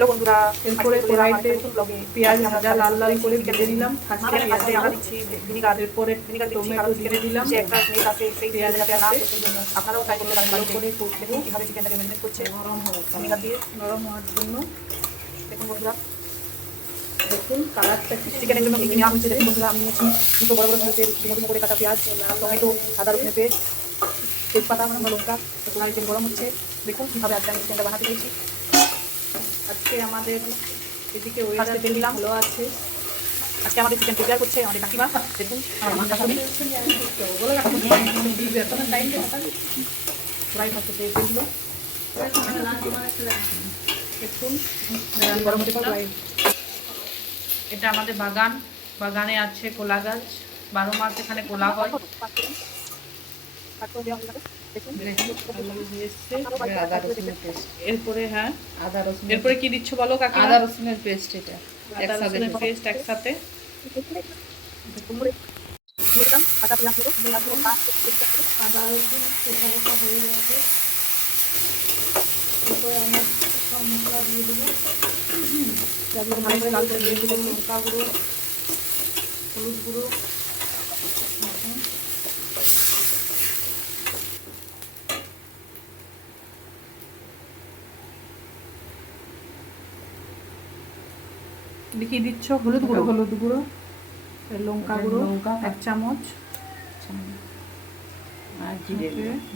Hello বন্ধুরা, এরপরে কড়াইতে পেঁয়াজ ভাজা লাল লাল করে ভেজে নিলাম। আজকে পেঁয়াজে আমরা দিচ্ছি ভিনিগার, এরপরে টমেটো দিয়ে দিলাম। একটা স্মেল আছে সেই পেঁয়াজটা না করতে জন্য আপনারাও ট্রাই করতে পারেন। ভালো করে দেখুন কীভাবে চিকেনটাকে ম্যারিনেট করছে নরম হবে, ভিনিগার দিয়ে নরম হওয়ার জন্য। দেখুন বন্ধুরা, দেখুন কালারটা চিকেনের জন্য কী নেওয়া হচ্ছে। দেখুন বন্ধুরা, আমি নিয়েছি দুটো বড় বড় সাইজের ডুমো করে কাটা পেঁয়াজ, টমেটো, আদা রসুনের পেস্ট, তেজপাতা, লঙ্কা। কড়াই তেল গরম হচ্ছে। দেখুন কীভাবে আজকে আমি চিকেনটা বানাতে পেরেছি। আজকে আমাদের এদিকে ওয়েদার তেল দিলাম ভালো আছে। আজকে আমাদের চিকেন প্রিপেয়ার করছে আমাদের কাকিমা। দেখুন ফ্রাই করতে তেল দিল। দেখুন গরম হতে পারে। এটা আমাদের বাগান, বাগানে আছে কলা গাছ, 12 মাস এখানে কলা হয়। এরপরে হ্যাঁ আদা রসুন, এরপরে কি দিচ্ছ বলো কাকি? আদা রসুনের পেস্ট, এটা আদা রসুনের পেস্ট একসাথে। আদা রসুন কোথা হয়ে গেছে। এরপরে আমরা সব মশলা দিয়ে দেবো। ভালো করে লাল করে দিয়ে দেবো। লঙ্কা গুঁড়ো, হলুদ গুঁড়ো, দেখিয়ে দিচ্ছ হলুদ গুঁড়ো, হলুদ গুঁড়ো, লঙ্কা গুঁড়ো 1 চামচ, আর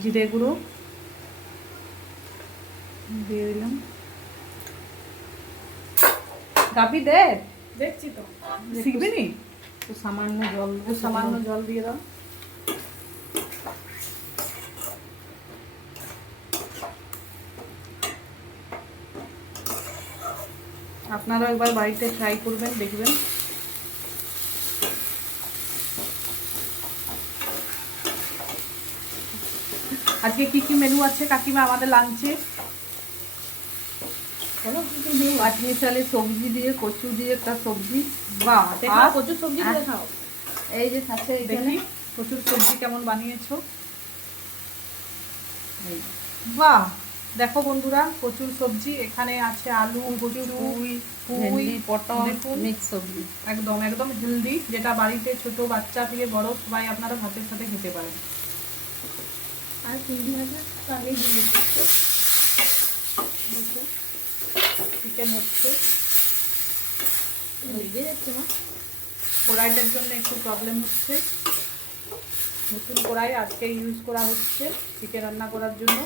জিরে গুঁড়ো দিয়ে দিলাম। গাবি দে, দেখছি তো শিখবি নি তো সামান্য জল দিয়ে দাও। আপনারা একবার বাড়িতে ট্রাই করবেন, দেখবেন। আজকে কি কি মেনু আছে কাকিমা আমাদের লাঞ্চে? পাঁচমিশালি সবজি দিয়ে, কচু দিয়ে একটা সবজি। বাহ, প্রচুর সবজি দিয়ে খাও। এই যে আছে দেখি প্রচুর সবজি কেমন বানিয়েছো। বাহ, দেখো বন্ধুরা প্রচুর সবজি এখানে আছে। আলু, কচু, পুঁই, পটল, মিক্স সবজি, একদম একদম হেলদি, যেটা বাড়িতে ছোট বাচ্চা থেকে বড় সবাই আপনারা ভাতের সাথে খেতে পারেন। আর চিকেন হচ্ছে, কড়াইটার জন্য একটু প্রবলেম হচ্ছে। নতুন কড়াই আজকে ইউজ করা হচ্ছে চিকেন রান্না করার জন্য।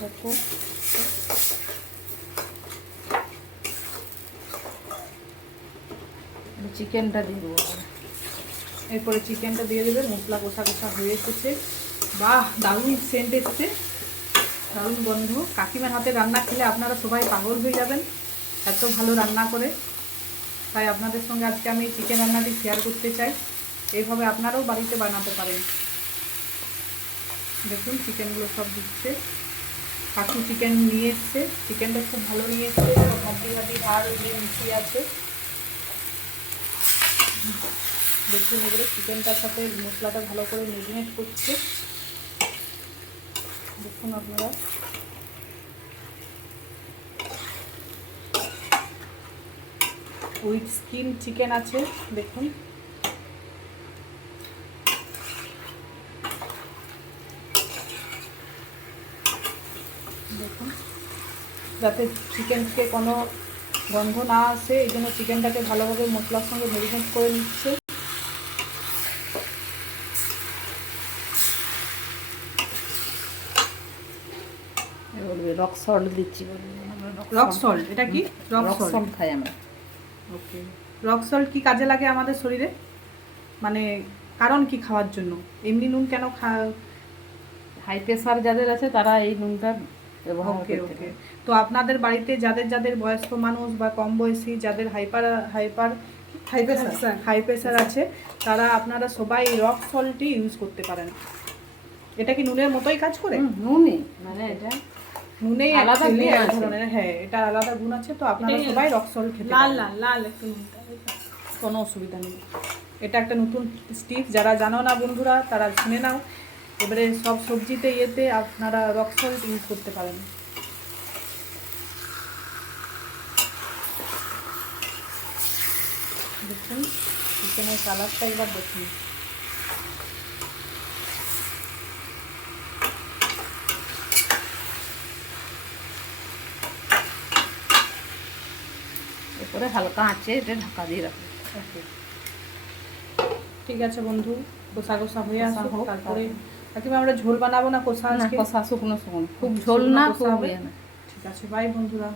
দেখো চিকেনটা দিয়ে দেবো। এরপরে চিকেনটা দিয়ে দেবে। মশলা কষা কষা হয়ে এসেছে। বাহ, দারুণ সেন্ট এসছে, দারুণ গন্ধ। কাকিমার হাতে রান্না খেলে আপনারা সবাই পাগল হয়ে যাবেন, এত ভালো রান্না করে। তাই আপনাদের সঙ্গে আজকে আমি চিকেন রান্নাটি শেয়ার করতে চাই। এইভাবে আপনারাও বাড়িতে বানাতে পারেন। দেখুন চিকেনগুলো সব দিচ্ছে। কাকু চিকেন নিয়ে এসছে, চিকেনটা খুব ভালো নিয়ে এসছে, হাড্ডি হাড় দিয়ে মিশিয়ে আছে। দেখুন এবারে চিকেনটার সাথে মশলাটা ভালো করে ম্যারিনেট করছে। দেখুন আপনারা উইথ স্কিন চিকেন আছে। দেখুন দেখুন যাতে চিকেন থেকে কোনো গন্ধ না আসে, এই জন্য চিকেনটাকে ভালোভাবে মশলার সঙ্গে ম্যারিনেট করে নিচ্ছে। রক সল্ট দিচ্ছি। রক সল্ট, এটা কি? রক সল্ট খাই আমরা। ওকে, রক সল্ট কি কাজে লাগে আমাদের শরীরে? মানে কারণ কি খাওয়ার জন্য? এমনি নুন কেন হাই প্রেশার যাদের আছে তারা এই নুনটা ব্যবহার ওকে করতে ওকে। পারে। তো আপনাদের বাড়িতে যাদের যাদের বয়স্ক মানুষ বা কম বয়সী, যাদের হাই প্রেশার আছে, তারা আপনারা সবাই রক সল্টই ইউজ করতে পারেন। এটা কি নুনের মতোই কাজ করে? নুনই মানে এটা নুনেই আলাদা গুণ এক আছে। ধরনের, হ্যাঁ এটা আলাদা গুণ আছে। তো আপনারা সবাই রক সল্ট খেতে পারেন। লাল একটু নুনটা, কোনো অসুবিধা নেই। এটা একটা নতুন স্টিপ, যারা জানো না বন্ধুরা তারা শুনে নাও। এবারে সব সবজিতে ইয়েতে আপনারা রক সল্ট ইউজ করতে পারেন। দেখুন চিকেনের কালারটা একবার দেখুন। এরপরে হালকা আঁচে এটা ঢাকা দিয়ে রাখবো। ওকে, ঠিক আছে বন্ধু, কষা কষা হয়ে আসুক, হোক, তারপরে কাকিমা আমরা ঝোল বানাবো না, কষা না আজকে কষা শুকনো শুকনো, খুব ঝোল না খুব ইয়ে না। ঠিক আছে, বাই বন্ধুরা।